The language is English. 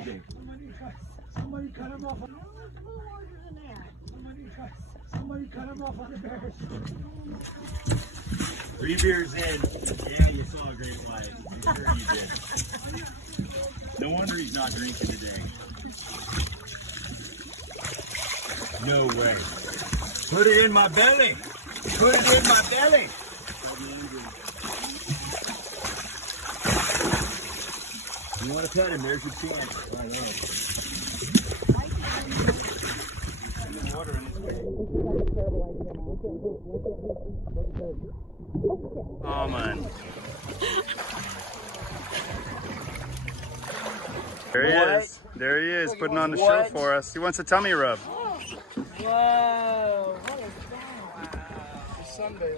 amazing. Somebody cut him off. Somebody cut him off on the bears. 3 beers in, yeah, you saw a great white. I'm sure you did. No wonder he's not drinking today. No way. Put it in my belly. Put it in my belly. You want to pet him? There's your chance. Right on. Water in his face. Oh man. There he is. There he is, putting on the show for us. He wants a tummy rub. Whoa, what is that? Wow. Sunday.